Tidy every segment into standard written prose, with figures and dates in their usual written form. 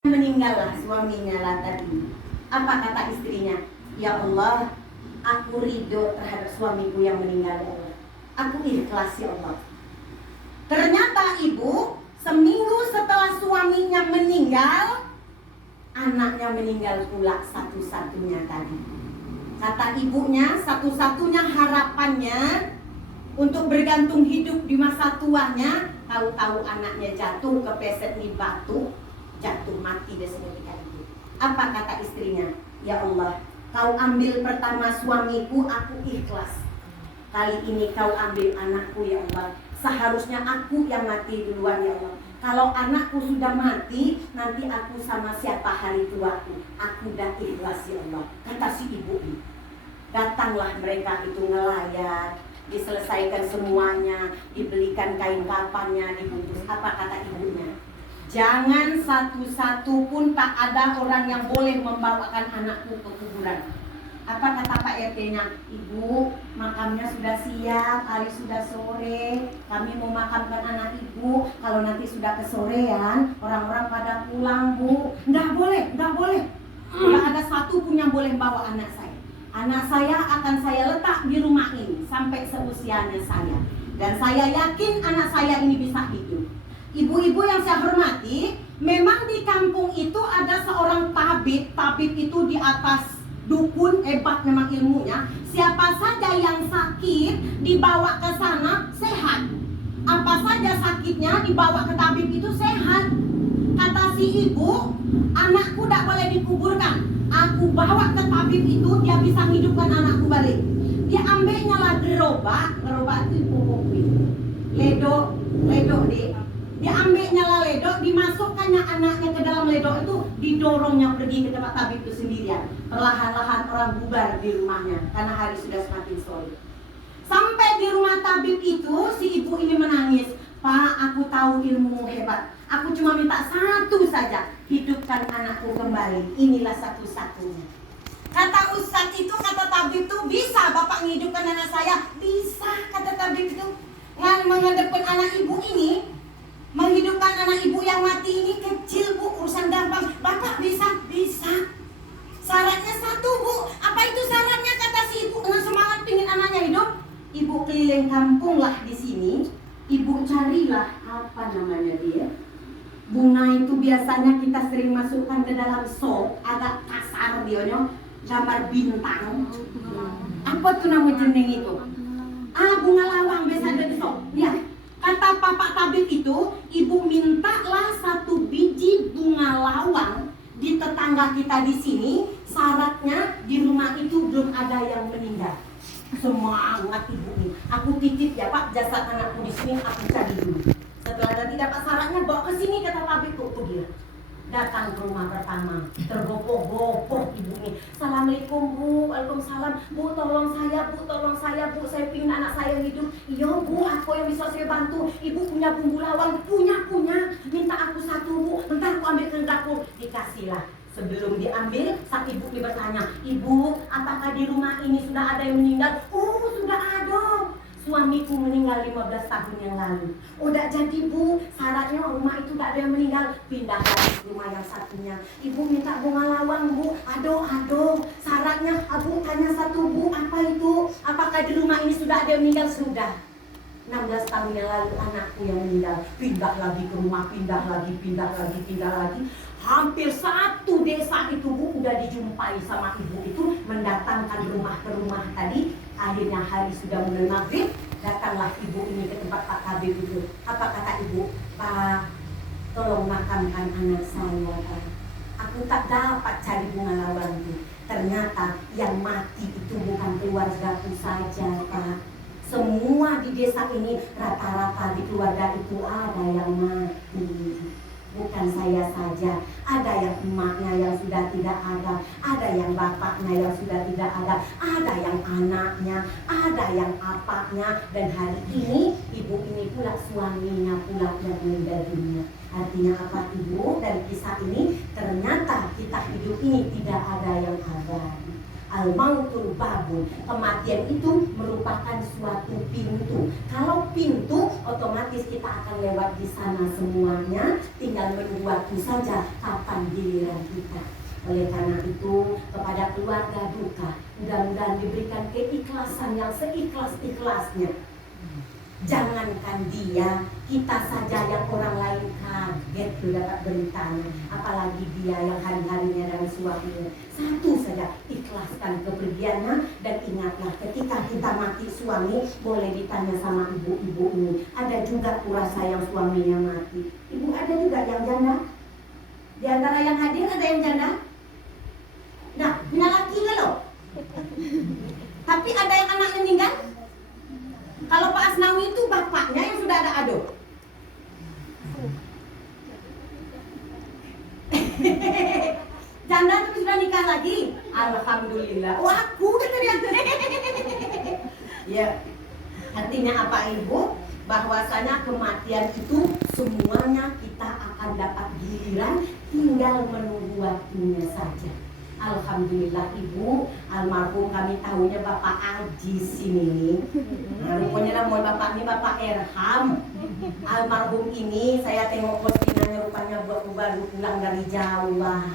Meninggallah suaminya lah tadi. Apa kata istrinya? Ya Allah, aku ridho terhadap suamiku yang meninggal, ya Allah. Aku ikhlas, ya Allah. Ternyata ibu seminggu setelah suaminya meninggal, anaknya meninggal pula satu-satunya tadi. Kata ibunya, satu-satunya harapannya untuk bergantung hidup di masa tuanya, tahu-tahu anaknya jatuh kepleset di batu, jatuh mati seketika itu. Apa kata istrinya? Ya Allah, kau ambil pertama suamiku, aku ikhlas. Kali ini kau ambil anakku, ya Allah. Seharusnya aku yang mati duluan, ya Allah. Kalau anakku sudah mati, nanti aku sama siapa hari tuaku? Aku dah ikhlas, ya Allah. Kata si ibu ini. Datanglah mereka itu ngelayat, diselesaikan semuanya, dibelikan kain kafannya, dibungkus. Apa kata ibunya? Jangan satu-satu pun tak ada orang yang boleh membawakan anakku ke kuburan. Apa kata Pak RT-nya? Ibu, makamnya sudah siap, hari sudah sore. Kami mau makamkan anak ibu. Kalau nanti sudah kesorean, orang-orang pada pulang, Bu. Nggak boleh. Nggak ada satu pun yang boleh bawa anak saya. Anak saya akan saya letak di rumah ini sampai seusianya saya. Dan saya yakin anak saya ini bisa hidup. Ibu-ibu yang saya hormati, memang di kampung itu ada seorang tabib. Tabib itu di atas dukun, hebat memang ilmunya. Siapa saja yang sakit dibawa ke sana sehat. Apa saja sakitnya dibawa ke tabib itu sehat. Kata si ibu, anakku tidak boleh dikuburkan. Aku bawa ke tabib itu, dia bisa hidupkan anakku balik. Dia ambilnya lah gerobak itu ledok deh. Dia ambilnya lah ledok, dimasukkannya anaknya ke dalam ledok itu, didorongnya pergi ke tempat tabib itu sendirian. Perlahan-lahan orang bubar di rumahnya karena hari sudah semakin sore. Sampai di rumah tabib itu, si ibu ini menangis. Pak, aku tahu ilmumu hebat. Aku cuma minta satu saja, hidupkan anakku kembali. Inilah satu-satunya. Kata ustadz itu, kata tabib itu, bisa bapak menghidupkan anak saya? Bisa, kata tabib itu. Menghadapkan anak ibu ini, menghidupkan anak ibu yang mati ini kecil, Bu, urusan gampang. Bapak bisa? Bisa. Syaratnya satu, Bu. Apa itu syaratnya? Kata si ibu dengan semangat pingin anaknya hidup. Ibu keliling kampung lah di sini. Ibu carilah apa namanya dia. Bunga itu biasanya kita sering masukkan ke dalam sop, agak kasar dia, gambar bintang. Apa tuh nama jeneng itu? Bunga lawang biasanya di sop. Ya. Kata Bapak tabib itu, ibu mintalah satu biji bunga lawang di tetangga kita di sini. Syaratnya di rumah itu belum ada yang meninggal. Semangat ibu ini. Aku titip ya Pak jasad anakku di sini, aku cari dulu. Setelah nanti dapat syaratnya bawa ke sini, kata tabib kok pergi. Datang ke rumah pertama, tergopoh-gopoh ibu ini. Assalamualaikum Bu, waalaikumsalam. Bu tolong saya Bu, saya pingin anak saya hidup. Iya Bu, apa yang bisa saya bantu? Ibu punya bumbu lawang? Punya. Minta aku satu Bu, bentar aku ambil ke dapur. Dikasihlah. Sebelum diambil, sang ibu bertanya, Ibu, apakah di rumah ini sudah ada yang meninggal? Oh, sudah ada. Suamiku meninggal 15 tahun yang lalu. Udah jadi Bu, syaratnya rumah itu gak ada yang meninggal. Pindah lagi rumah yang satunya. Ibu minta bunga lawang Bu. Aduh. Syaratnya, Abu tanya satu Bu, apa itu? Apakah di rumah ini sudah ada yang meninggal? Sudah. 16 tahun yang lalu anakku yang meninggal. Pindah lagi ke rumah, pindah lagi. Hampir satu desa itu Bu udah dijumpai sama ibu itu, mendatangkan rumah ke rumah tadi. Akhirnya hari sudah mulai maghrib, datanglah ibu ini ke tempat Pak Tabib itu. Apa kata ibu? Pak, tolong makamkan anak saya Pak. Aku tak dapat cari bunga lawang itu. Ternyata yang mati itu bukan keluargaku saja Pak. Semua di desa ini rata-rata di keluarga itu ada yang mati. Bukan saya saja, ada yang emaknya yang sudah tidak ada yang bapaknya yang sudah tidak ada yang anaknya, ada yang apaknya, dan hari ini ibu ini pula suaminya pula yang meninggal dunia. Artinya apa ibu? Dari kisah ini ternyata kita hidup ini tidak ada yang abadi. Al-mautul babun, kematian itu merupakan suatu pintu. Kalau pintu otomatis kita akan lewat di sana semuanya, tinggal menunggu waktu saja kapan giliran kita. Oleh karena itu, kepada keluarga duka, mudah-mudahan diberikan keikhlasan yang seikhlas-ikhlasnya. Jangankan dia, kita saja yang orang lain kaget dapat beritanya, apalagi dia yang hari-harinya dan suaminya. Satu saja, ikhlaskan kepergiannya. Dan ingatlah, ketika kita mati suami, boleh ditanya sama ibu-ibu ini. Ada juga kurasa yang suaminya mati. Ibu ada juga yang janda? Di antara yang hadir ada yang janda? Nah, punya laki nggak loh? Tapi ada yang anaknya meninggal? Kalau Pak Asnawi itu bapaknya yang sudah ada ado. Janda tapi sudah nikah lagi. Alhamdulillah. Oh aku kata dia. Ya. Artinya apa Ibu? Bahwasanya kematian itu semuanya kita akan dapat giliran, tinggal menunggu waktunya saja. Alhamdulillah Ibu, almarhum kami tahunya Bapak Ajis ini. Nah, rupanya nama Bapak ini Bapak Erham. Almarhum ini saya tengok postingannya rupanya baru pulang dari Jawa.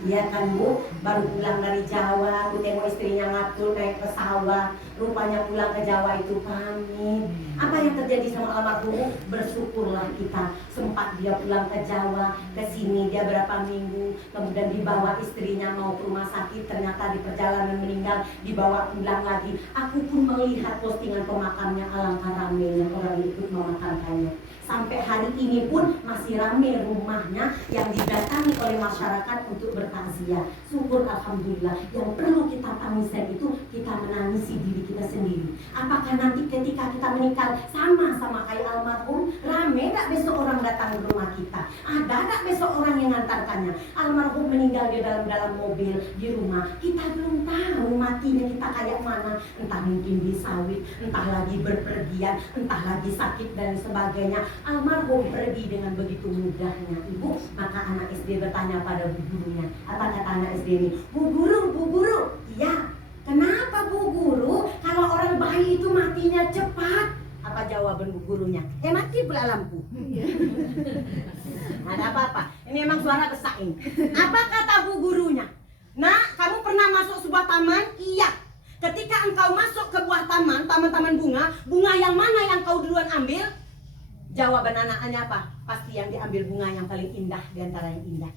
Iya kan Bu, baru pulang dari Jawa. Aku tengok istrinya ngatur naik pesawat. Rupanya pulang ke Jawa itu pamit. Apa yang terjadi sama almarhum? Bersyukurlah kita sempat dia pulang ke Jawa, ke sini dia berapa minggu, kemudian dibawa istrinya mau ke rumah sakit, ternyata di perjalanan meninggal, dibawa pulang lagi. Aku pun melihat postingan pemakamnya, alangkah ramainya orang ikut memakamkannya. Sampai hari ini pun masih ramai rumahnya yang didatangi oleh masyarakat untuk bertakziah. Syukur alhamdulillah. Yang perlu kita tangisan itu kita menangisi diri kita sendiri. Apakah nanti ketika kita meninggal sama kayak almarhum, rame tak besok orang datang ke rumah kita? Ada tak besok orang yang ngantarkannya? Almarhum meninggal di dalam mobil di rumah, kita belum tahu matinya kita kayak mana. Entah mungkin di sawit, entah lagi berpergian, entah lagi sakit dan sebagainya. Almarhum pergi dengan begitu mudahnya Ibu. Maka anak SD bertanya pada bu gurunya. Apa kata anak SD ini? Bu guru, iya. Kenapa bu guru? Kalau orang bayi itu matinya cepat. Apa jawaban bu gurunya? Mati pula lampu. Ada apa-apa? Ini memang suara bersaing. Apa kata bu gurunya? Nak, kamu pernah masuk sebuah taman? Iya. Ketika engkau masuk ke buah taman bunga yang mana yang kau duluan ambil? Jawaban anak-anaknya apa? Pasti yang diambil bunga yang paling indah di antara yang indah.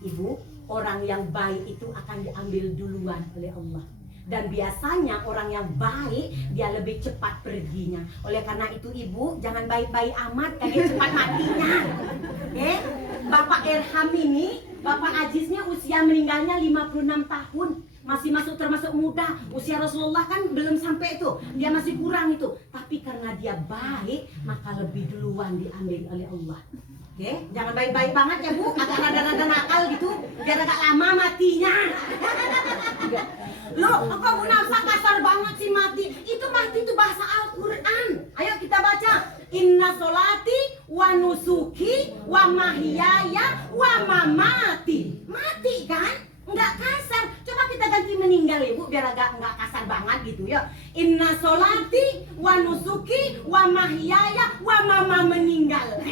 Ibu, orang yang baik itu akan diambil duluan oleh Allah. Dan biasanya orang yang baik dia lebih cepat perginya. Oleh karena itu Ibu, jangan baik-baik amat kayak cepat matinya. Bapak Erham ini, Bapak Ajisnya usia meninggalnya 56 tahun. Masih masuk termasuk muda. Usia Rasulullah kan belum sampai itu. Dia masih kurang itu. Tapi karena dia baik, maka lebih duluan diambil oleh Allah. Jangan baik-baik banget ya Bu. Agak rada-rada nakal gitu. Biar agak lama matinya. Loh, kok Bu Nafsa kasar banget sih mati? Itu mati itu bahasa Al-Quran. Ayo kita baca. Inna solati wa nusuki wa mahyaya wa mamati. Mati kan? Enggak kasar. Coba kita ganti meninggal Ibu biar agak enggak kasar banget gitu ya. Inna solati wa nusuki wa mahyaya wa mama meninggal.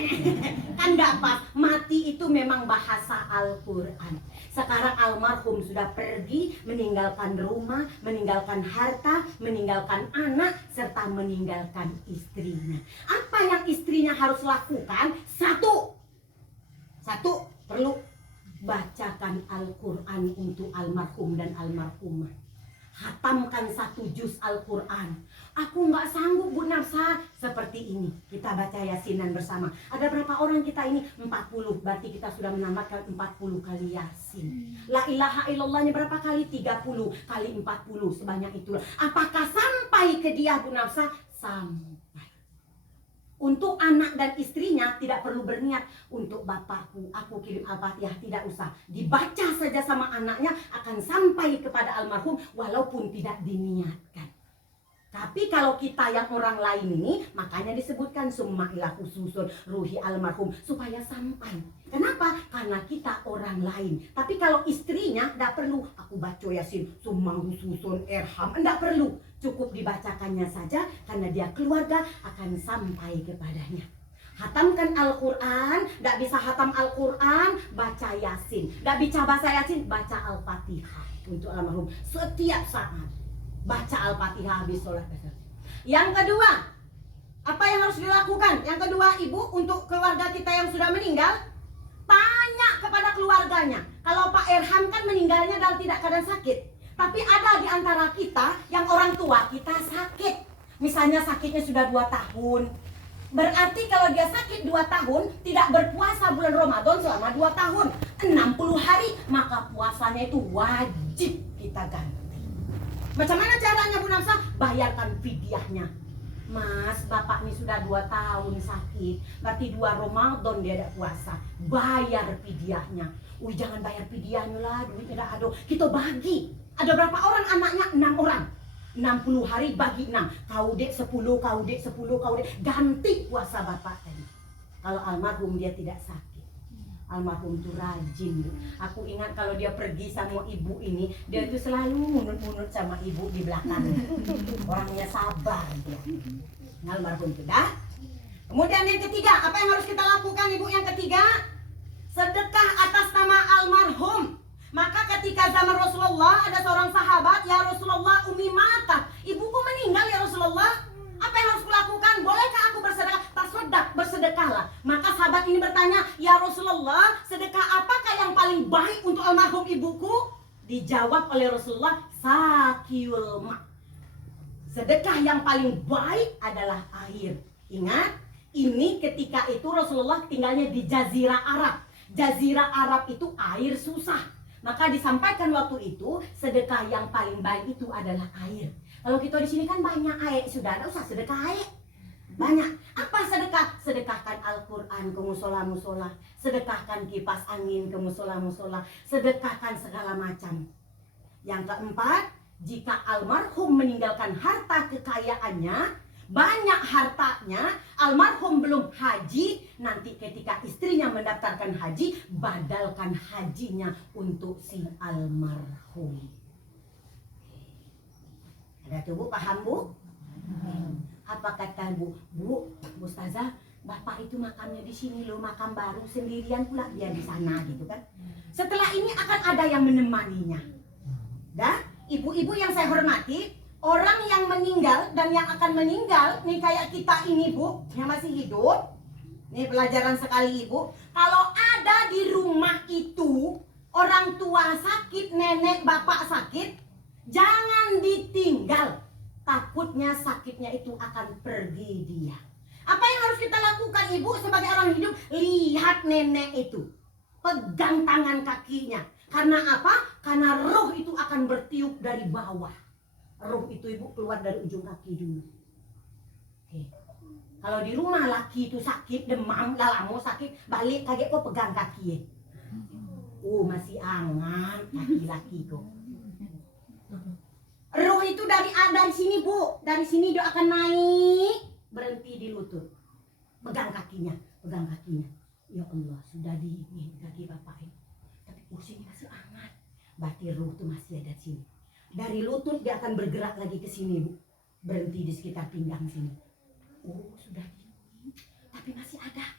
Kan enggak pas. Mati itu memang bahasa Al-Quran. Sekarang almarhum sudah pergi, meninggalkan rumah, meninggalkan harta, meninggalkan anak, serta meninggalkan istrinya. Apa yang istrinya harus lakukan? Satu, perlu bacakan Al-Quran untuk almarhum dan almarhumah. Hatamkan 1 juz Al-Quran. Aku nggak sanggup Bu Nafsa. Seperti ini, kita baca Yasinan bersama. Ada berapa orang kita ini? 40. Berarti kita sudah menamatkan 40 kali Yasin. La ilaha illallahnya berapa kali? 30 kali 40. Sebanyak itulah. Apakah sampai ke dia Bu Nafsa? Sampai. Untuk anak dan istrinya tidak perlu berniat. Untuk bapakku aku kirim Al-Fatihah, tidak usah. Dibaca saja sama anaknya akan sampai kepada almarhum walaupun tidak diniatkan. Tapi kalau kita yang orang lain ini, makanya disebutkan summa ila khususun ruhi almarhum, supaya sampai. Kenapa? Karena kita orang lain. Tapi kalau istrinya tidak perlu aku baca Yasin summa khususun irham, tidak perlu. Cukup dibacakannya saja karena dia keluarga akan sampai kepadanya. Hatamkan Al-Quran, tidak bisa hatam Al-Quran, baca Yasin. Tidak bisa baca Yasin, baca Al-Fatihah untuk almarhum setiap saat. Baca Al-Fatihah habis sholat. Yang kedua, apa yang harus dilakukan? Yang kedua, ibu, untuk keluarga kita yang sudah meninggal, tanya kepada keluarganya. Kalau Pak Erham kan meninggalnya dalam tidak keadaan sakit, tapi ada di antara kita yang orang tua kita sakit. Misalnya sakitnya sudah 2 tahun. Berarti kalau dia sakit 2 tahun, tidak berpuasa bulan Ramadan selama 2 tahun, 60 hari, maka puasanya itu wajib kita ganti. Macam mana caranya Bu Nafsa? Bayarkan fidyahnya. Mas, bapak ini sudah 2 tahun sakit, berarti 2 Ramadan dia tidak puasa. Bayar fidyahnya. Wih, jangan bayar fidyahnya lah, duit tidak ada. Kita bagi. Ada berapa orang anaknya? 6 orang. 60 hari bagi 6. Kau dek 10, kau dek 10, kau dek. Ganti puasa bapak tadi. Kalau almarhum dia tidak sakit. Almarhum itu rajin. Aku ingat kalau dia pergi sama ibu ini, dia itu selalu munut-munut sama ibu di belakang. Orangnya sabar dia. Almarhum itu dah. Kemudian yang ketiga, apa yang harus kita lakukan ibu? Yang ketiga, sedekah atas nama almarhum. Maka ketika zaman Rasulullah ada seorang sahabat, ya Rasulullah, umi mata, ibuku meninggal ya Rasulullah. Apa yang harus kulakukan? Bolehkah aku bersedekah? Tasaddaq, bersedekahlah. Maka sahabat ini bertanya, ya Rasulullah, sedekah apakah yang paling baik untuk almarhum ibuku? Dijawab oleh Rasulullah, sakiul ma. Sedekah yang paling baik adalah air. Ingat, ini ketika itu Rasulullah tinggalnya di Jazirah Arab. Jazirah Arab itu air susah. Maka disampaikan waktu itu, sedekah yang paling baik itu adalah air. Kalau kita di sini kan banyak air, sudah ada usah sedekah air. Banyak. Apa sedekah? Sedekahkan Al-Quran ke musola-musola. Sedekahkan kipas angin ke musola-musola. Sedekahkan segala macam. Yang keempat, jika almarhum meninggalkan harta kekayaannya, banyak hartanya, almarhum belum haji, nanti ketika istrinya mendaftarkan haji, badalkan hajinya untuk si almarhum. Ada tuh Bu, paham Bu? Apa kata Bu? Bu Ustazah, bapak itu makamnya di sini loh, makam baru sendirian pula dia di sana gitu kan. Setelah ini akan ada yang menemaninya. Dah, ibu-ibu yang saya hormati, orang yang meninggal dan yang akan meninggal, nih kayak kita ini Bu, yang masih hidup. Nih pelajaran sekali Ibu. Kalau ada di rumah itu orang tua sakit, nenek bapak sakit, jangan ditinggal. Takutnya sakitnya itu akan pergi dia. Apa yang harus kita lakukan Ibu sebagai orang hidup? Lihat nenek itu, pegang tangan kakinya. Karena apa? Karena roh itu akan bertiup dari bawah. Roh itu Ibu keluar dari ujung kaki dulu. Oke. Kalau di rumah laki itu sakit, demam, lama sakit, balik kaget kok pegang kaki ya. Masih angan laki-laki kok. Roh itu dari sini Bu, dari sini dia akan naik, berhenti di lutut. Pegang kakinya, pegang kakinya. Ya Allah, sudah dingin kaki bapak ini. Tapi sini masih hangat. Berarti roh itu masih ada di sini. Dari lutut dia akan bergerak lagi ke sini Bu. Berhenti di sekitar pinggang sini. Sudah dingin, tapi masih ada.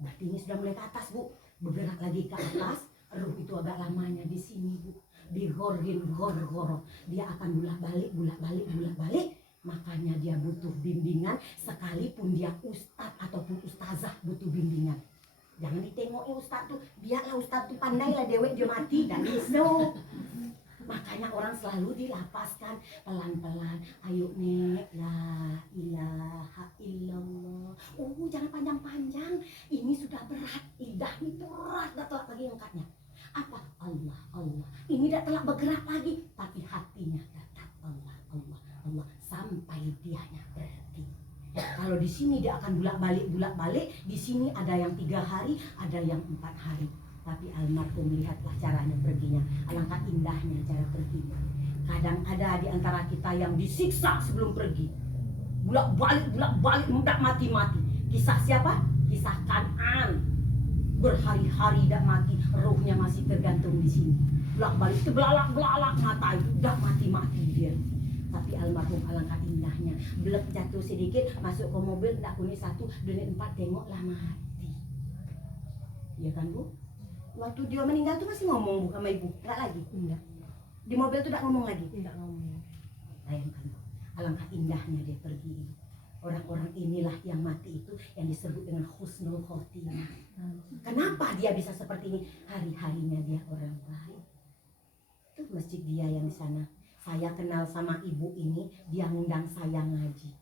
Berarti ini sudah mulai ke atas Bu. Bergerak lagi ke atas. Ruh itu agak lamanya di sini Bu. Digorgin gor-gor. Dia akan bolak-balik. Makanya dia butuh bimbingan. Sekalipun dia ustadz ataupun ustazah butuh bimbingan. Jangan ditengoki ustadz tuh. Biarlah ustadz tuh pandai lah dewek dia mati. Dan bisa. Makanya orang selalu dilapaskan pelan-pelan. Ayo nek, la ilaha illallah. Jangan panjang-panjang. Ini sudah berat. Lidah ini berat. Gak telat lagi angkatnya. Apa? Allah. Ini tidak telah bergerak lagi. Tapi hatinya tetap Allah. Sampai dianya berhenti. Kalau di sini dia akan bolak-balik. Di sini ada yang 3 hari, ada yang 4 hari. Tapi almarhum lihatlah caranya perginya. Alangkah indahnya cara perginya. Kadang ada di antara kita yang disiksa sebelum pergi. Bolak-balik tidak mati-mati. Kisah siapa? Kisah Kan'an. Berhari-hari tidak mati, rohnya masih tergantung di sini. Bolak-balik belalak mata itu tidak mati-mati dia. Tapi almarhum alangkah indahnya. Belum jatuh sedikit, masuk ke mobil, tidak kuning 1, 2, 4, tengoklah mati. Iya kan Bu? Waktu dia meninggal tuh masih ngomong Bu sama Ibu? Enggak lagi? Enggak. Di mobil tuh tidak ngomong lagi? Tidak ngomong. Bayangkan Bu, alangkah indahnya dia pergi. Orang-orang inilah yang mati itu yang disebut dengan husnul khotimah. Kenapa dia bisa seperti ini? Hari-harinya dia orang baik. Itu masjid dia yang di sana. Saya kenal sama ibu ini, dia ngundang saya ngaji.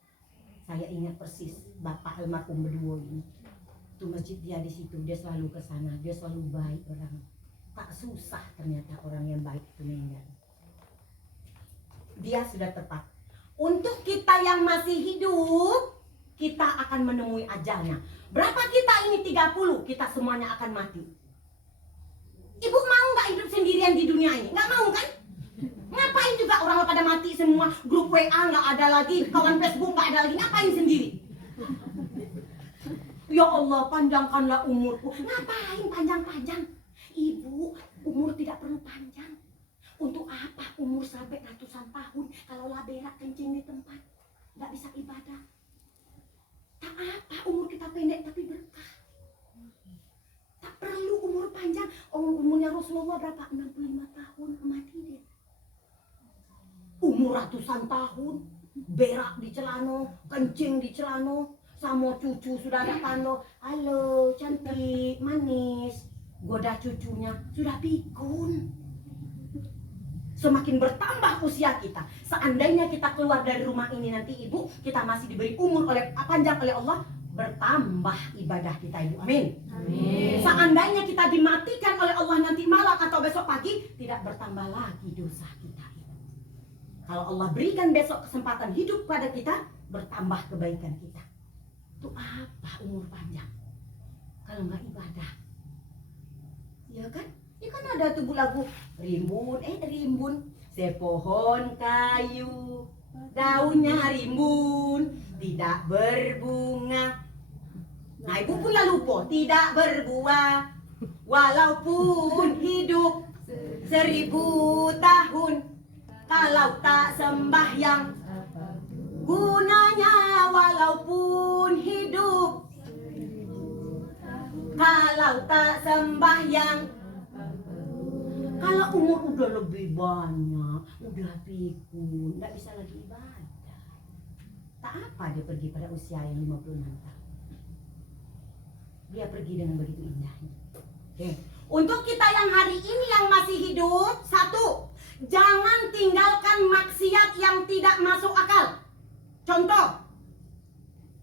Saya ingat persis bapak almarhum berdua ini. Itu masjid dia di situ, dia selalu ke sana, dia selalu baik orang. Tak susah ternyata orang yang baik itu meninggal. Dia sudah tepat. Untuk kita yang masih hidup, kita akan menemui ajalnya. Berapa kita ini 30, kita semuanya akan mati. Ibu mau nggak hidup sendirian di dunia ini? Nggak mau kan? Ngapain juga orang pada mati semua, grup WA nggak ada lagi, kawan Facebook nggak ada lagi, ngapain sendiri? Ya Allah, panjangkanlah umurku. Ngapain panjang-panjang? Ibu, umur tidak perlu panjang. Untuk apa umur sampai ratusan tahun kalau lah berak kencing di tempat? Nggak bisa ibadah. Tak apa umur kita pendek tapi berkah. Tak perlu umur panjang. Umurnya Rasulullah berapa? 65 tahun mati dia. Umur ratusan tahun, berak di celana, kencing di celana, sama cucu sudah ada tanda, halo cantik, manis, goda cucunya sudah pikun. Semakin bertambah usia kita, seandainya kita keluar dari rumah ini nanti Ibu, kita masih diberi umur panjang oleh Allah, bertambah ibadah kita Ibu, amin. Amin. Seandainya kita dimatikan oleh Allah nanti malam atau besok pagi, tidak bertambah lagi dosa kita. Kalau Allah berikan besok kesempatan hidup pada kita, bertambah kebaikan kita. Itu apa umur panjang? Kalau nggak ibadah, ya kan? Ini kan ada tuh lagu rimbun, sepohon kayu, daunnya rimbun, tidak berbunga. Nah Ibu pun lalu lupa, tidak berbuah, walaupun hidup 1000 tahun. Kalau tak sembahyang, gunanya walaupun hidup. Kalau tak sembahyang, kalau umur udah lebih banyak, udah pikun, nggak bisa lagi ibadah. Tak apa dia pergi pada usia yang 56 tahun. Dia pergi dengan begitu indahnya. Oke. Untuk kita yang hari ini yang masih hidup, 1, jangan tinggalkan maksiat yang tidak masuk akal. Contoh,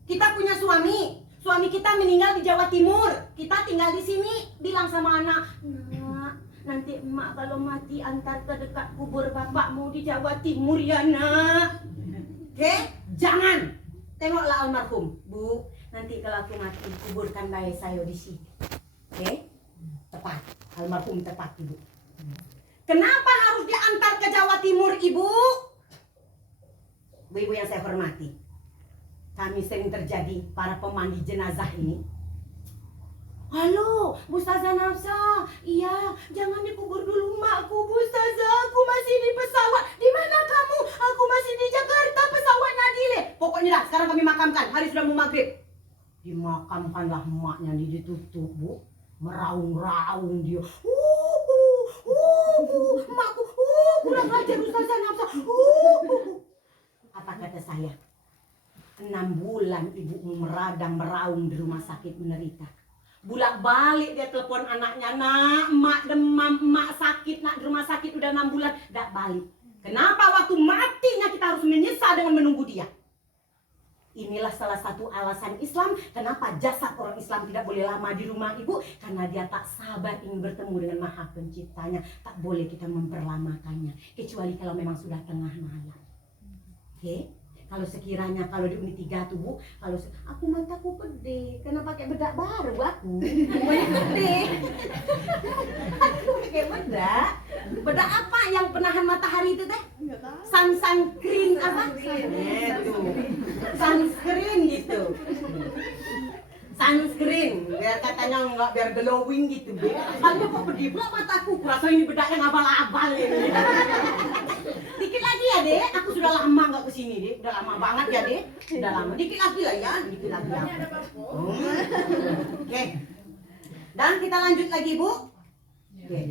kita punya suami kita meninggal di Jawa Timur, kita tinggal di sini, bilang sama anak, nak, nanti emak kalau mati antar ke dekat kubur bapakmu di Jawa Timur ya nak. Oke, jangan. Tengoklah almarhum, Bu, nanti kalau aku mati kuburkan bayi saya di sini. Oke, tepat, almarhum tepat Ibu. Kenapa harus diantar ke Jawa Timur Ibu? Bu-ibu yang saya hormati, kami sering terjadi para pemandi jenazah ini. Halo, Bu Ustazah Nafsa, iya, jangan dikubur dulu makku, Bu Ustazah, aku masih di pesawat. Di mana kamu? Aku masih di Jakarta, pesawat Nadile. Pokoknya dah, sekarang kami makamkan, hari sudah mau maghrib. Dimakamkanlah emaknya, ditutup Bu, meraung-raung dia. Emakku, kurang ajar Ustazah Nafsa. Apa kata saya? 6 bulan ibumu meradang meraung di rumah sakit menderita. Bulak-balik dia telepon anaknya, nak, emak demam, emak sakit, nak di rumah sakit udah 6 bulan, tidak balik. Kenapa waktu matinya kita harus menyesal dengan menunggu dia? Inilah salah satu alasan Islam kenapa jasad orang Islam tidak boleh lama di rumah ibu, karena dia tak sabar ingin bertemu dengan Maha Penciptanya. Tak boleh kita memperlamakannya, kecuali kalau memang sudah tengah malam. Oke? Kalau sekiranya kalau di unit 3 tuh Bu, kalau aku mataku pedih karena pakai bedak baru aku. Banyak pedih. Aku pakai bedak. Beda apa yang penahan matahari itu teh? Enggak tahu. Sunscreen apa? Itu. Sunscreen gitu. Sunscreen, biar katanya enggak biar glowing gitu. Hanya kok pedih pula mataku, kurasa ini bedaknya ngabal-abal ini. Dikit lagi ya dek, aku sudah lama nggak kesini dek, udah lama banget ya dek, udah lama. Dikit lagi lah ya, dikit lagi ya. Oke. Dan kita lanjut lagi bu. Oke.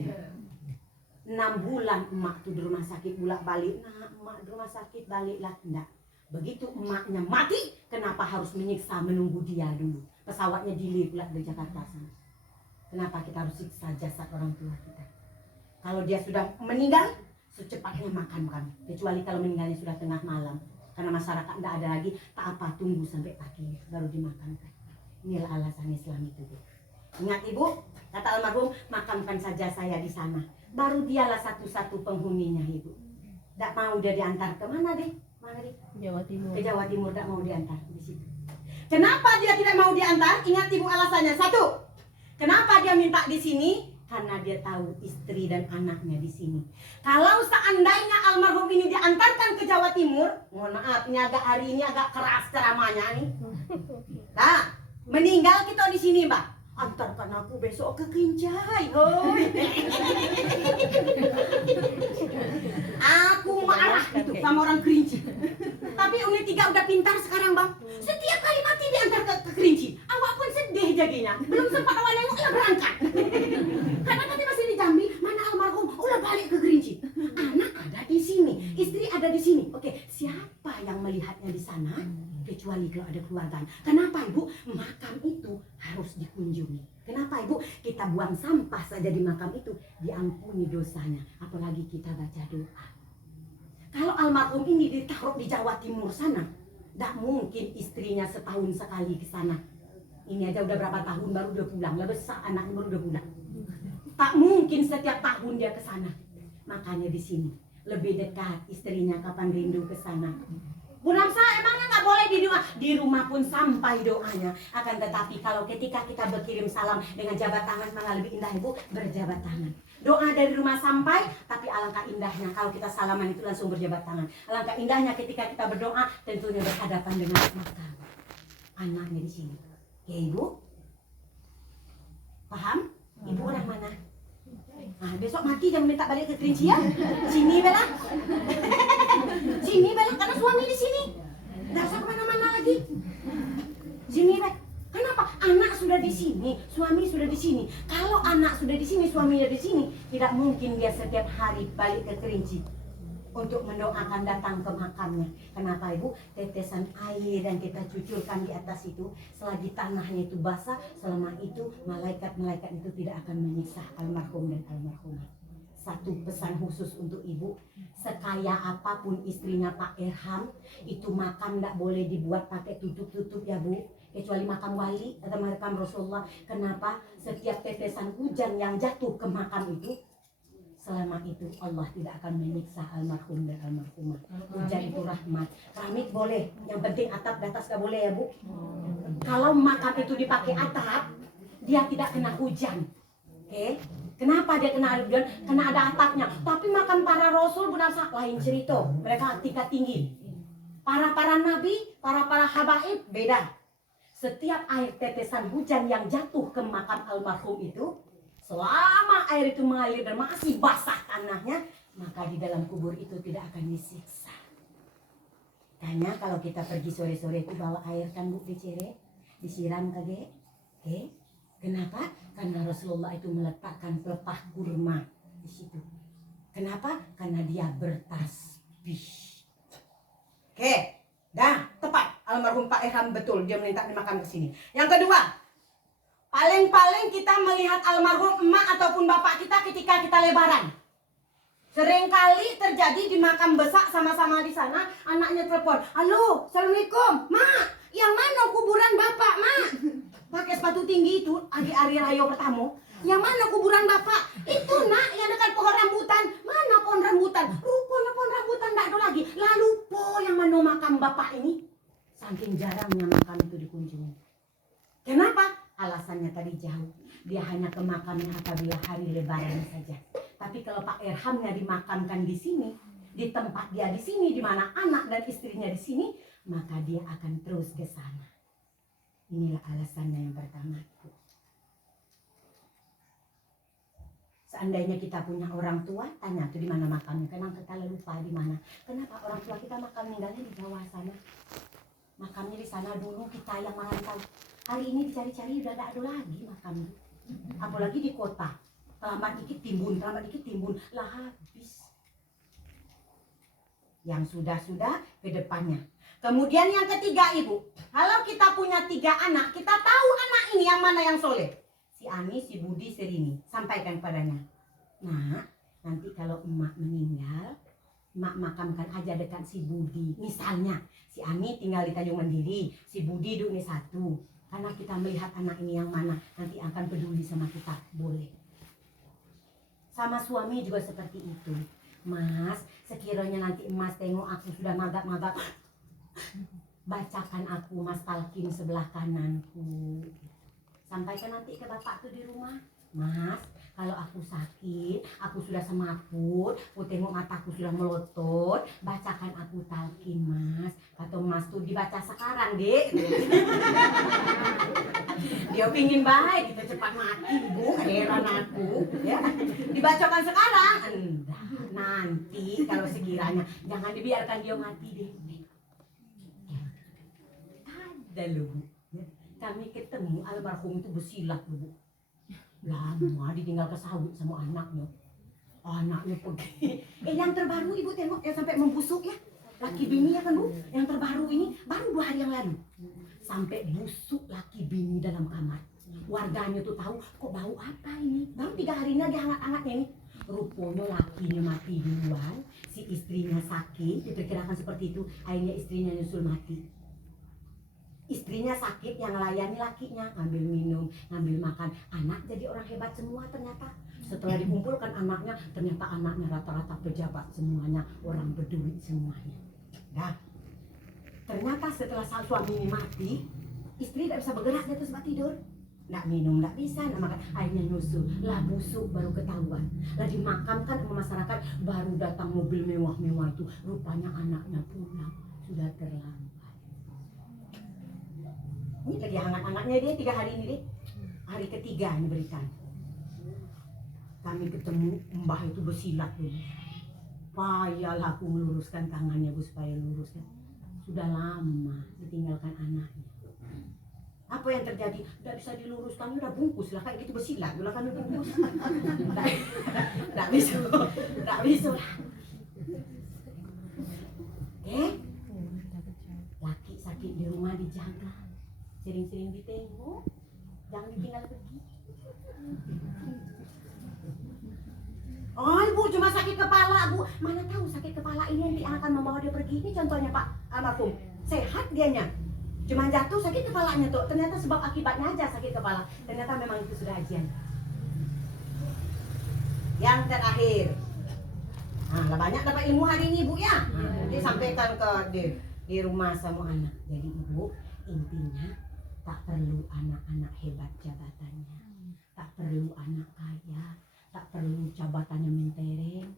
6 bulan emak tuh di rumah sakit bolak-balik. Nah emak di rumah sakit balik lagi enggak. Begitu emaknya mati, kenapa harus menyiksa menunggu dia dulu? Pesawatnya delay pula dari Jakarta sana. Kenapa kita harus siksa jasad orang tua kita? Kalau dia sudah meninggal, secepatnya makan kami. Kecuali kalau meninggalnya sudah tengah malam. Karena masyarakat tidak ada lagi, tak apa tunggu sampai pagi baru dimakamkan. Inilah alasan Islam itu. Ingat ibu, kata almarhum, makamkan saja saya di sana. Baru dialah satu-satu penghuninya ibu. Tak mau dia diantar ke mana deh? Mana deh? Jawa Timur. Ke Jawa Timur, tak mau diantar di situ. Kenapa dia tidak mau diantar? Ingat ibu alasannya. Satu, kenapa dia minta di sini? Karena dia tahu istri dan anaknya di sini. Kalau seandainya almarhum ini diantarkan ke Jawa Timur, mohon maaf, ini hari ini agak keras ceramahnya nih. Nah, meninggal kita di sini, Mbak. Antarkan aku besok ke Kincai, hoi. Aku marah gitu sama orang Kerinci. Tapi Uni 3 udah pintar sekarang bang. Setiap kali mati diantar ke Kerinci. Awak pun sedih jadinya. Belum sempat awak nengok udah berangkat. Karena nanti masih di Jambi, mana almarhum udah balik ke Kerinci. Anak ada di sini, istri ada di sini. Oke, siapa yang melihatnya di sana? Kecuali kalau ada keluarga. Kenapa ibu? Makam itu harus dikunjungi. Kenapa ibu? Kita buang sampah saja di makam itu, diampuni dosanya. Apalagi kita baca doa. Kalau almarhum ini ditaruh di Jawa Timur sana, tidak mungkin istrinya setahun sekali ke sana. Ini aja udah berapa tahun baru dia pulang, lah besar anaknya baru dia pulang. Tak mungkin setiap tahun dia ke sana. Makanya di sini lebih dekat istrinya kapan rindu ke sana. Bu Namsa emangnya nggak boleh di rumah? Di rumah pun sampai doanya. Akan tetapi kalau ketika kita berkirim salam dengan jabat tangan, mana lebih indah ibu? Berjabat tangan. Doa dari rumah sampai, tapi alangkah indahnya kalau kita salaman itu langsung berjabat tangan. Alangkah indahnya ketika kita berdoa, tentunya berhadapan dengan makam anaknya di sini. Ya ibu? Paham? Ibu orang mana? Nah, besok mati jangan minta balik ke Kerinci ya. Sini Bella. Sini Bella, karena suami di sini. Nggak usah kemana-mana lagi. Sini Bella. Kenapa? Anak sudah di sini, suami sudah di sini. Kalau anak sudah di sini, suaminya di sini, tidak mungkin dia setiap hari balik ke Kerinci untuk mendoakan datang ke makamnya. Kenapa ibu? Tetesan air yang kita cucurkan di atas itu, selagi tanahnya itu basah, selama itu malaikat-malaikat itu tidak akan menyiksa almarhum dan almarhumah. Satu pesan khusus untuk ibu, sekaya apapun istrinya Pak Irham, itu makam tidak boleh dibuat pakai tutup-tutup ya bu, kecuali makam wali atau makam Rasulullah. Kenapa? Setiap tetesan hujan yang jatuh ke makam itu, selama itu Allah tidak akan menyiksa almarhum dan almarhumah. Hujan itu rahmat. Keramik boleh, yang penting atap di atas gak boleh ya bu. Kalau makam itu dipakai atap, dia tidak kena hujan. Oke? Kenapa dia kena hujan? Karena ada atapnya. Tapi makam para rasul benar lain cerita. Mereka tingkat tinggi. Para nabi, para habaib beda. Setiap air tetesan hujan yang jatuh ke makam almarhum itu, selama air itu mengalir dan masih basah tanahnya, maka di dalam kubur itu tidak akan disiksa. Makanya kalau kita pergi sore-sore itu bawa air kan bu, disiram kage. Oke? Kenapa? Karena Rasulullah itu meletakkan pelepah kurma di situ. Kenapa? Karena dia bertasbih. Oke, dah tepat. Almarhum Pak Irham betul dia minta dimakan ke sini. Yang kedua, paling-paling kita melihat almarhum emak ataupun bapak kita ketika kita lebaran. Seringkali terjadi di makam besar sama-sama di sana, anaknya telepon, halo, assalamualaikum, mak, yang mana kuburan bapak, mak? Pakai sepatu tinggi itu, hari raya pertama. Yang mana kuburan bapak? Itu nak, yang dekat pohon rambutan. Mana pohon rambutan? Rupanya pohon rambutan tak ada lagi. Lalu yang mana makam bapak ini? Saking jarangnya makam itu dikunjungi. Kenapa? Alasannya tadi jauh. Dia hanya ke makamnya apabila hari lebaran saja. Tapi kalau Pak Erhamnya dimakamkan di sini, di tempat dia di sini, di mana anak dan istrinya di sini, maka dia akan terus ke sana. Inilah alasannya yang pertama. Seandainya kita punya orang tua, tanya tuh di mana makamnya. Kenapa kita lupa di mana? Kenapa orang tua kita makam meninggalnya di bawah sana? Makamnya di sana dulu, kita yang merantau. Hari ini dicari-cari udah gak ada lagi makamnya. Apalagi di kota. Lama dikit timbun, lah habis. Yang sudah-sudah ke depannya. Kemudian yang ketiga, Ibu, kalau kita punya 3 anak, kita tahu anak ini yang mana yang soleh. Si Ani, si Budi, si Rini. Sampaikan padanya. Nah, nanti kalau emak meninggal, emak makamkan aja dekat si Budi. Misalnya, si Ani tinggal di Tanjung Mandiri, si Budi duduk di satu. Karena kita melihat anak ini yang mana, nanti akan peduli sama kita. Boleh. Sama suami juga seperti itu. Mas, sekiranya nanti emas tengok aku sudah magap-magap, bacakan aku mas talqin sebelah kananku. Sampaikan nanti ke bapak tuh di rumah. Mas, kalau aku sakit, aku sudah semaput, aku tengok mataku sudah melotot, bacakan aku talqin mas. Kata mas tuh dibaca sekarang dek. Dia pingin baik, kita cepat mati bu, heran aku. Ya, dibacakan sekarang. Enggak, nanti kalau sekiranya jangan dibiarkan dia mati deh. Ada loh bu. Kami ketemu almarhum itu bersilat Bu. Lama ditinggal ke sawit sama anaknya. Anaknya pergi. Yang terbaru Ibu tengok yang sampai membusuk ya. Laki bini ya kan Bu. Yang terbaru ini baru 2 hari yang lalu. Sampai busuk laki bini dalam kamar. Warganya tuh tahu kok bau apa ini. Baru 3 hari lagi hangat-hangatnya ini. Rupanya lakinya mati duluan. Si istrinya sakit. Diperkirakan seperti itu. Akhirnya istrinya nyusul mati. Istrinya sakit, yang layani lakinya, ngambil minum, ngambil makan. Anak jadi orang hebat semua ternyata. Setelah dikumpulkan anaknya, ternyata anaknya rata-rata pejabat semuanya, orang berduit semuanya. Nah, ternyata setelah suami ini mati, istri tidak bisa bergerak di atas tempat tidur. Nggak minum, nggak bisa, nggak makan. Akhirnya nyusul, lah busuk baru ketahuan. Lah dimakamkan sama masyarakat, baru datang mobil mewah-mewah itu. Rupanya anaknya pulang, sudah terlambat. Ini lagi hangat-hangatnya dia 3 hari ini deh. Hari ketiga ini berikan. Kami ketemu mbah itu bersilat dulu. Payahlah aku meluruskan tangannya Bu supaya lurus kan. Sudah lama ditinggalkan anaknya. Apa yang terjadi? Tidak bisa diluruskan, udah bungkus lah kayak gitu bersilat. Dulu kami bungkus. Tidak bisa. Tidak bisa. Laki sakit di rumah dijaga. Sering-sering ditengok, jangan ditinggal pergi. Oh Ibu cuma sakit kepala Bu. Mana tahu sakit kepala ini nanti akan membawa dia pergi. Ini contohnya Pak almarhum. Sehat dianya. Cuma jatuh sakit kepalanya tuh. Ternyata sebab akibatnya aja sakit kepala. Ternyata memang itu sudah ajian. Yang terakhir. Nah, banyak dapat ilmu hari ini Bu ya. Nanti sampaikan ke di rumah sama anak. Jadi Ibu intinya tak perlu anak-anak hebat jabatannya, tak perlu anak kaya, tak perlu jabatannya mentereng.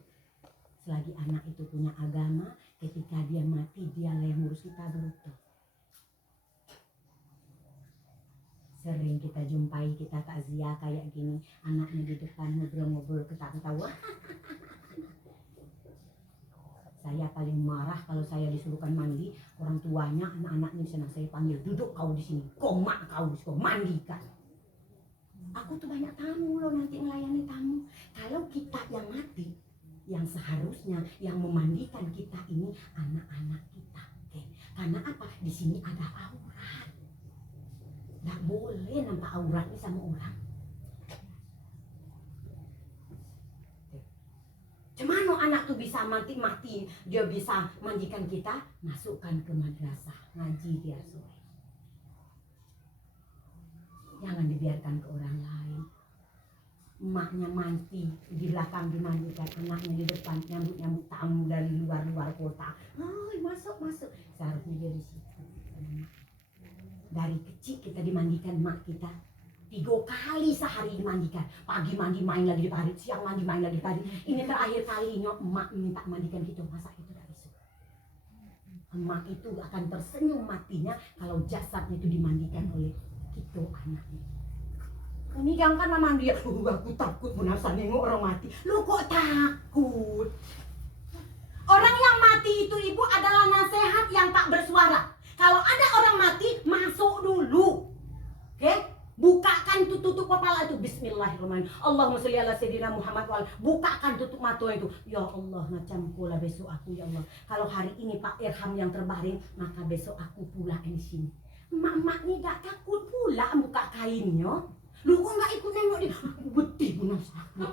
Selagi anak itu punya agama, ketika dia mati dialah yang ngurus kita berutuh. Sering kita jumpai, kita takziah kayak gini, anaknya di depan ngobrol-ngobrol ketawa-tawa. Saya paling marah kalau saya disuruhkan mandi, orang tuanya, anak-anaknya senang saya panggil, duduk kau di sini, komak kau di sini, mandikan. Aku tuh banyak tamu loh nanti melayani tamu. Kalau kita yang mati, yang seharusnya yang memandikan kita ini anak-anak kita. Oke. Karena apa? Di sini ada aurat. Nggak boleh nampak auratnya sama orang. Cemano anak tuh bisa mati-mati, dia bisa mandikan kita, masukkan ke madrasah, ngaji dia sore. Jangan dibiarkan ke orang lain. Emaknya mati, di belakang dimandikan, anaknya di depan, nyambut-nyambut tamu dari luar-luar kota. Oh, masuk. Seharusnya dia di situ. Dari kecil kita dimandikan emak kita. 3 kali sehari dimandikan. Pagi mandi main lagi di parit, siang mandi main lagi di parit. Ini terakhir kalinya emak minta mandikan gitu, masa itu tak bisa. Emak itu akan tersenyum matinya kalau jasadnya itu dimandikan oleh gitu anaknya. Ini yang kan mandi ya, aku takut menasa nengok orang mati. Lu kok takut? Orang yang mati itu ibu adalah nasihat yang tak bersuara. Kalau ada orang mati, masuk dulu. Oke? Bukakan tutup kepala itu. Bismillahirrahmanirrahim. Allahumma sholli ala sayyidina Muhammad wa ala. Bukakan tutup mata itu. Ya Allah, macam pula besok aku ya Allah. Kalau hari ini Pak Irham yang terbaring, maka besok aku pula di sini. Mak ni tak takut pula buka kainnya. Lu kok nggak ikut nengok dia? Aku betih benar sakit.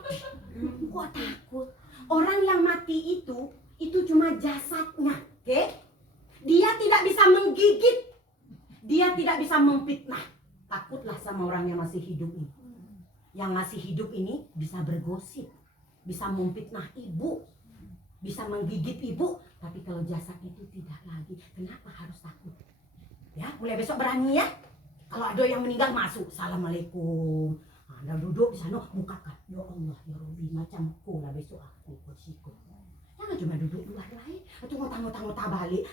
Kok takut? Orang yang mati itu cuma jasadnya, oke? Dia tidak bisa menggigit, dia tidak bisa memfitnah. Takutlah sama orang yang masih hidup ini. Yang masih hidup ini bisa bergosip, bisa memfitnah ibu, bisa menggigit ibu. Tapi kalau jasad itu tidak lagi, kenapa harus takut? Ya, mulai besok berani ya. Kalau ada yang meninggal masuk, assalamualaikum. Anda duduk di sana, bukakan. Ya Allah, ya Rabbi, macam pula besok aku bersiko. Jangan cuma duduk luar lain, atau ngotang-ngotang balik.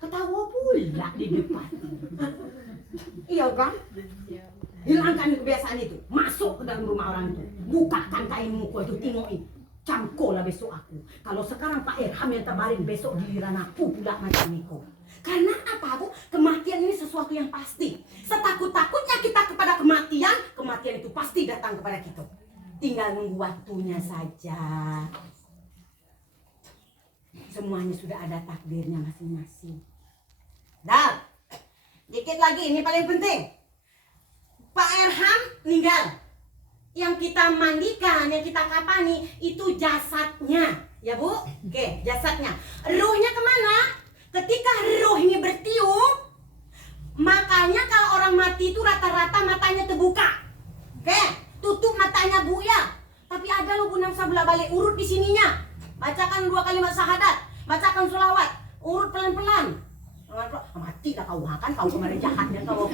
Ketawa pula di depan. Iya kan? Hilangkan kebiasaan itu. Masuk ke dalam rumah orang itu. Bukakan kainmu itu, tingokin. Camko lah besok aku. Kalau sekarang Pak Irham yang terbaring, besok giliran aku pula macam itu. Karena apa bu? Kematian ini sesuatu yang pasti. Setakut-takutnya kita kepada kematian, kematian itu pasti datang kepada kita. Tinggal nunggu waktunya saja. Semuanya sudah ada takdirnya masing-masing. Dan dikit lagi, ini paling penting. Pak Irham meninggal. Yang kita mandikan, yang kita kapani, itu jasadnya. Ya bu? Oke, jasadnya. Ruhnya kemana? Ketika ruh ini bertiup, makanya kalau orang mati itu rata-rata matanya terbuka. Oke, tutup matanya bu ya. Tapi ada loh bu nafsa bolak-balik urut di sininya. Bacakan 2 kalimat syahadat, bacakan sholawat, urut pelan-pelan. Mati lah kau kan, kau kemarin jahatnya kau.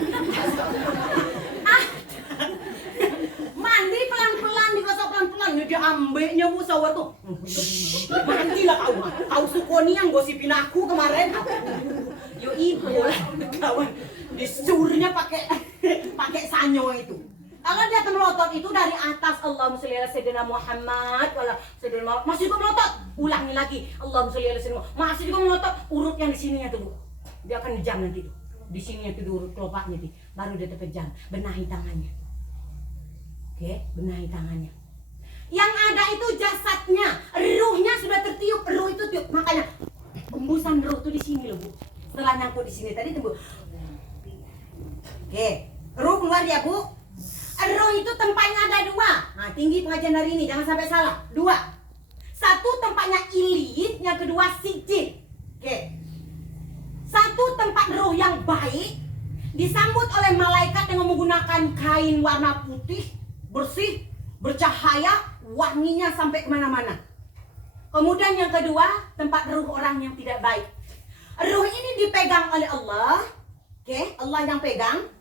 Mandi pelan-pelan, digosok pelan-pelan, dia ambeknya bu sawat tuh. Mati lah kau sukoni yang gosipin aku kemarin. Yo ibu lah kawan, disurnya pakai sanyo itu. Kalau dia melotot itu dari atas, Allahumma sholli ala sayyidina Muhammad wala sayyidina Muhammad. Masih juga melotot, ulangi lagi, Allahumma sholli ala sayyidina Muhammad. Masih juga melotot, urut yang di sininya tuh bu. Dia akan dijam nanti tuh. Di sininya tuh urut kelopaknya tuh. Baru dia terpejam, benahi tangannya. Oke, benahi tangannya. Yang ada itu jasadnya, ruhnya sudah tertiup, ruh itu tiup. Makanya embusan ruh tuh di sini loh bu. Setelah nyangkut di sini tadi tuh bu. Oke, ruh keluar ya bu. Ruh itu tempatnya ada 2. Nah, tinggi pengajian hari ini, jangan sampai salah. 2. Satu tempatnya ilin, yang kedua sijin. Oke. Satu tempat ruh yang baik disambut oleh malaikat dengan menggunakan kain warna putih, bersih, bercahaya, wanginya sampai kemana-mana. Kemudian yang kedua, tempat ruh orang yang tidak baik. Ruh ini dipegang oleh Allah. Oke, Allah yang pegang.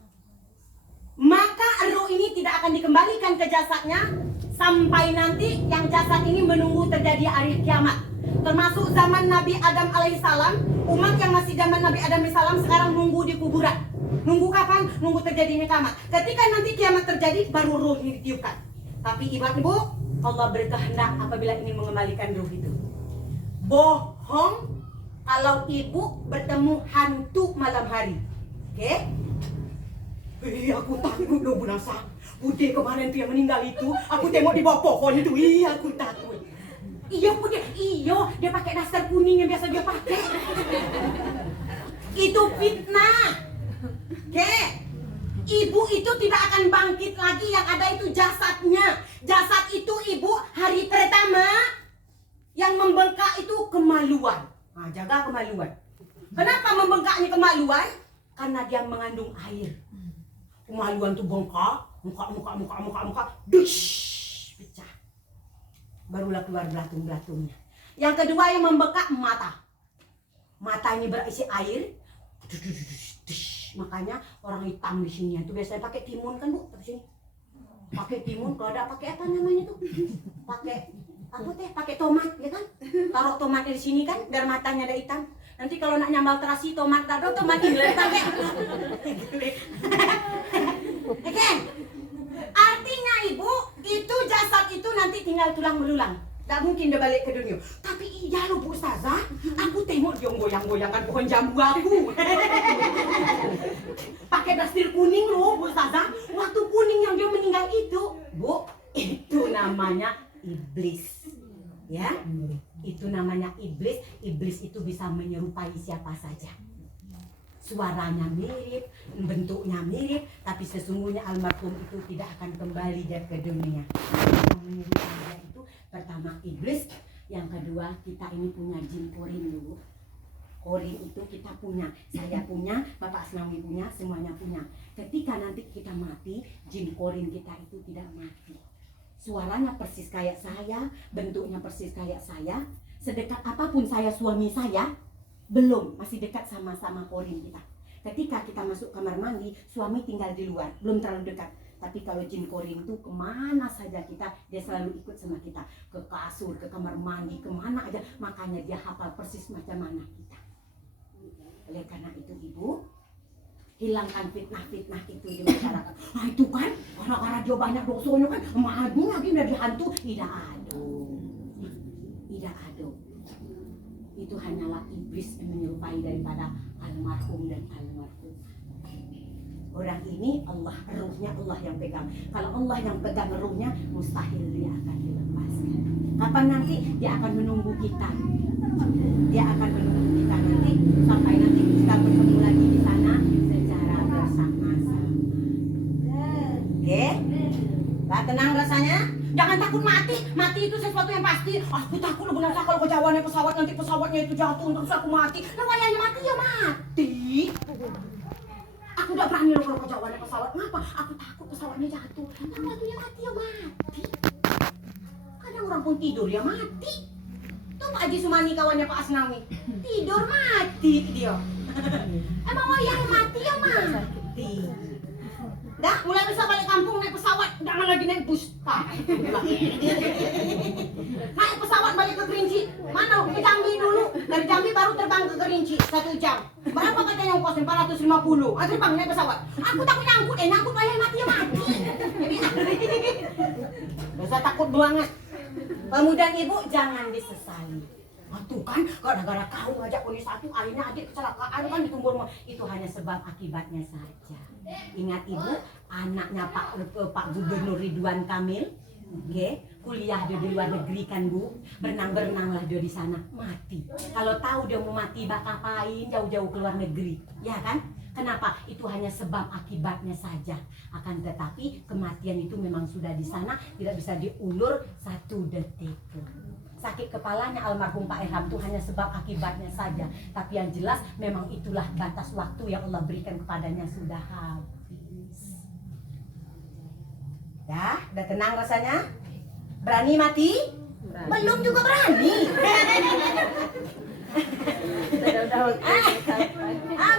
Maka ruh ini tidak akan dikembalikan ke jasadnya sampai nanti yang jasad ini menunggu terjadi hari kiamat. Termasuk zaman Nabi Adam alaihissalam, umat yang masih zaman Nabi Adam alaihissalam sekarang nunggu di kuburan. Nunggu kapan? Nunggu terjadinya kiamat. Ketika nanti kiamat terjadi, baru ruh ini ditiupkan. Tapi ibu, Allah berkehendak apabila ingin mengembalikan ruh itu. Bohong kalau ibu bertemu hantu malam hari. Oke? Aku takut loh Bu Nasa. Bude kemarin tuh yang meninggal itu, aku tengok di bawah pohon itu. Aku takut. Iya Bude, dia pakai daster kuning yang biasa dia pakai. Itu fitnah. Oke? Ibu itu tidak akan bangkit lagi, yang ada itu jasadnya. Jasad itu ibu hari pertama yang membengkak itu kemaluan. Nah, jaga kemaluan. Kenapa membengkaknya kemaluan? Karena dia mengandung air. Kemaluan tuh bengkak, muka, dush, pecah. Barulah keluar belatung-belatungnya. Yang kedua yang membengkak mata. Matanya berisi air, dush. Makanya orang hitam di sini itu biasanya pakai timun kan Bu, di sini. Pakai timun, kalau ada pakai apa namanya tuh? Pakai apa teh? Pakai tomat ya kan? Taruh tomatnya di sini kan biar matanya ada hitam. Nanti kalau nak nyambal terasi tomat taruh tomat ini pakai. Oke. Artinya Ibu, itu jasad itu nanti tinggal tulang belulang. Tak mungkin dia balik ke dunia. Tapi iya loh Bu Ustazah, aku tengok dia goyang-goyangkan pohon jambu aku. Pakai dasir kuning loh Bu Ustazah. Waktu kuning yang dia meninggal itu, Bu, itu namanya iblis. Ya, itu namanya iblis. Iblis itu bisa menyerupai siapa saja. Suaranya mirip, bentuknya mirip, tapi sesungguhnya almarhum itu tidak akan kembali dia ke dunia. Yang menyerupai dia itu pertama iblis, yang kedua kita ini punya jin korin dulu. Korin itu kita punya, saya punya, Bapak Asnawi punya, semuanya punya. Ketika nanti kita mati, jin korin kita itu tidak mati. Suaranya persis kayak saya, bentuknya persis kayak saya, sedekat apapun saya suami saya, belum, masih dekat sama-sama korin kita. Ketika kita masuk kamar mandi, suami tinggal di luar, belum terlalu dekat. Tapi kalau jin korin itu kemana saja kita, dia selalu ikut sama kita. Ke kasur, ke kamar mandi, kemana aja. Makanya dia hafal persis macam mana kita. Oleh karena itu Ibu, hilangkan fitnah-fitnah itu di masyarakat. Nah itu kan, karena dia banyak dosonya kan, emaknya lagi dari hantu. Tidak ada. Tidak ada. Itu hanyalah iblis yang menyerupai daripada almarhum dan almarhum. Orang ini Allah, ruhnya Allah yang pegang. Kalau Allah yang pegang ruhnya, mustahil dia akan dilepaskan. Kapan nanti? Dia akan menunggu kita. Dia akan menunggu kita nanti sampai nanti kita bertemu lagi di sana secara bersama-sama. Oke? Gak tenang rasanya? Jangan takut mati. Mati itu sesuatu yang pasti. Aku takut loh benar kalau kejauhannya pesawat, nanti pesawatnya itu jatuh terus aku mati. Nah wayangnya mati ya mati. Aku udah berani loh kalau kejauhannya pesawat. Ngapa? Aku takut pesawatnya jatuh. Nah waktunya mati ya mati. Kadang orang pun tidur ya mati. Tuh Pak Haji Sumani kawannya Pak Asnawi. Tidur mati dia. Emang wayangnya mati ya mati. Dah, mulai bisa balik kampung naik pesawat, jangan lagi naik bus. Naik pesawat balik ke Kerinci. Mana? Ke Jambi dulu. Dari Jambi baru terbang ke Kerinci 1 jam. Berapa katanya yang kosnya? 450. Terbang naik pesawat. Aku takut nyangkut, nyangkut wayang mati ya mati. Dosa takut banget. Kemudian Ibu jangan disesali. Tuh kan, gara-gara kau ngajak polis satu, akhirnya adik kecelakaan kan di rumah. Itu hanya sebab akibatnya saja. Ingat Ibu, anaknya Pak Gubernur Ridwan Kamil, kuliah dia di luar negeri kan Bu, berenang-berenanglah dia di sana, mati. Kalau tahu dia mau mati bakal ngapain jauh-jauh ke luar negeri, ya kan? Kenapa? Itu hanya sebab akibatnya saja. Akan tetapi kematian itu memang sudah di sana, tidak bisa diulur 1 detik pun. Sakit kepalanya almarhum Pak Irham itu hanya sebab akibatnya saja. Tapi yang jelas memang itulah batas waktu yang Allah berikan kepadanya sudah habis. Ya, udah tenang rasanya? Berani mati? Berani. Belum juga berani.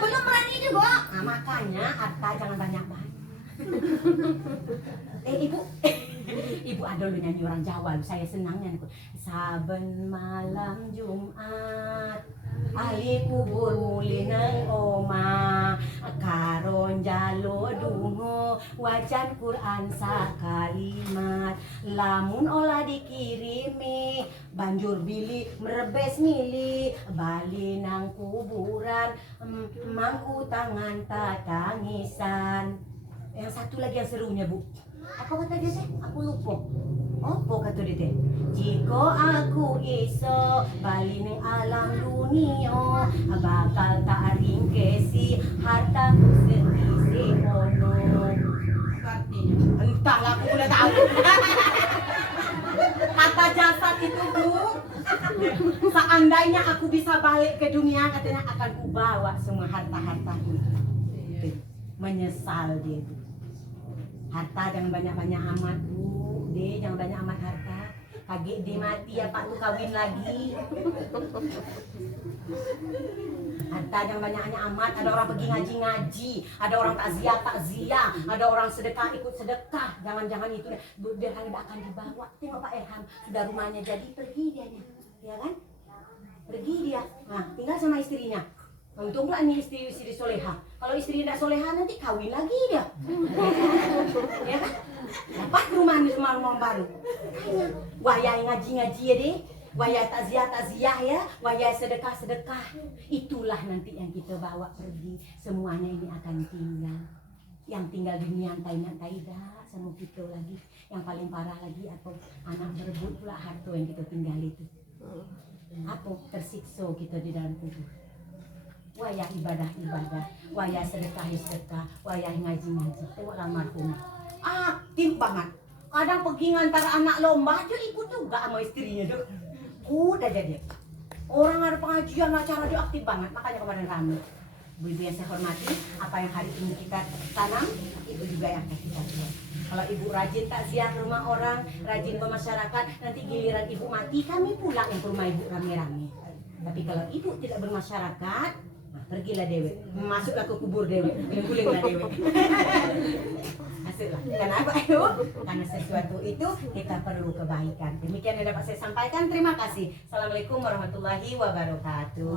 Belum berani juga. Nah, makanya harta jangan banyak-banyak. Ibu ada lu nyanyi orang Jawa, saya senangnya nih. Saben malam Jumat ahli kubur muli nang oma karon jalo dungo wajan Quran sakalimat lamun olah dikirimi banjur bili merebes mili bali nang kuburan mangku tangan tatangisan. Yang satu lagi yang serunya Bu, apa kata dia teh? Aku lupa. Apa kata dia teh? Jika aku iso bali ning alam dunia bakal tak ringkesi hartaku setisi ono. Entahlah, aku udah tahu. Kata jasad itu Bu, seandainya aku bisa balik ke dunia katanya akan kubawa semua harta-harta itu. Menyesal dia itu. Harta jangan banyak-banyak amat Bu, deh jangan banyak amat harta. Kagak dia mati ya Pak tuh kawin lagi. Ada yang banyaknya amat, ada orang pergi ngaji-ngaji, ada orang takziah, ada orang sedekah ikut sedekah. Jangan-jangan itu biar tidak akan dibawa. Tengok Pak Erham, sudah rumahnya jadi pergi dia, ya kan? Pergi dia. Nah, tinggal sama istrinya. Untunglah ini istri soleha. Kalau istri tidak soleha nanti kawin lagi dia. Ya kan? Dapat rumah ini semua rumah baru. Wayai ngaji-ngaji ya deh. Wayai takziah ya, wayai sedekah. Itulah nanti yang kita bawa pergi. Semuanya ini akan tinggal. Yang tinggal di nyantai-nyantai dah sama kita lagi. Yang paling parah lagi atau anak berebut pula harta yang kita tinggal itu. Apa tersiksa kita di dalam kubur. Wayah ibadah, wayah sedekah, wayah ngaji. Tengoklah marhumah. Aktif banget. Kadang pergi ngantar anak lomba aja ikut juga sama istrinya tuh. Udah jadi. Orang ada pengajian acara dia aktif banget, makanya kemarin ramai. Ibu yang saya hormati, apa yang hari ini kita tanam, itu juga yang akan kita buat. Kalau ibu rajin takziah rumah orang, rajin bermasyarakat, nanti giliran ibu mati, kami pulang yang ke rumah ibu rame-rame. Tapi kalau ibu tidak bermasyarakat, nah, pergilah dewe, masuklah ke kubur dewe, gulinglah dewe. Masuklah. Kenapa itu? Karena sesuatu itu kita perlu kebaikan. Demikian yang dapat saya sampaikan. Terima kasih. Assalamualaikum warahmatullahi wabarakatuh.